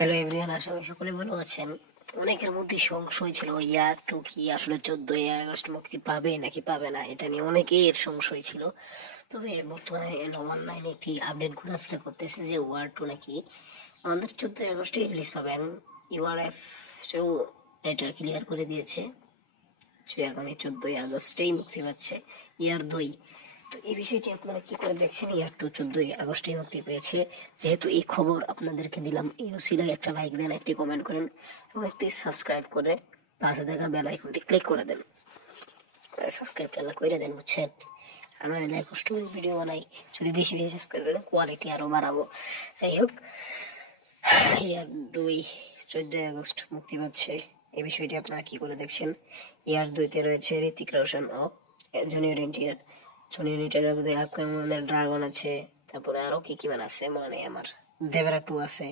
Hello everyone, আশা করি সকলে ভালো আছেন। অনেকের মধ্যে সংশয় ছিল ইয়ার টু কি আসলে 14ই আগস্ট মুক্তি পাবে নাকি পাবে না, এটা নিয়ে অনেকের সংশয় ছিল। তবে বর্তমানে নবান্ন একটি আপডেট ঘোরাফেরা করতেছে যে ওয়ার টু নাকি আমাদের 14ই আগস্টে রিলিজ পাবেন। ইউআরএফ এটা ক্লিয়ার করে দিয়েছে যে আগামী 14ই আগস্টেই মুক্তি পাচ্ছে ইয়ার 2। তো এই বিষয়টি আপনারা কি করে দেখছেন? ইয়ার টু 14ই আগস্টে মুক্তি পেয়েছে, যেহেতু এই খবর আপনাদেরকে দিলাম, এই ওসিলায় একটা লাইক দেন, একটি কমেন্ট করেন এবং একটি সাবস্ক্রাইব করে পাশে থাকা বেল আইকনটি ক্লিক করে দেন। সাবস্ক্রাইব টালা করে দেন, বুঝছেন? আমরা এলাকায় কষ্ট করে ভিডিও বানাই, যদি বেশি বেশি সাবস্ক্রাইব করেন কোয়ালিটি আরও বাড়াবো। যাই হোক, ইয়ার 2 14ই আগস্ট মুক্তি পাচ্ছে, এই বিষয়টি আপনারা কি করে দেখছেন? ইয়ার 2-তে রয়েছে ঋতিক রোশন ও জুনিয়র এনটিআর। জুনিয়র এনটিআর মধ্যে আপকামিং ড্রাগন আছে, তারপরে আরো কি কি মান আছে মনে নেই আমার, দেবরা 2 আছে।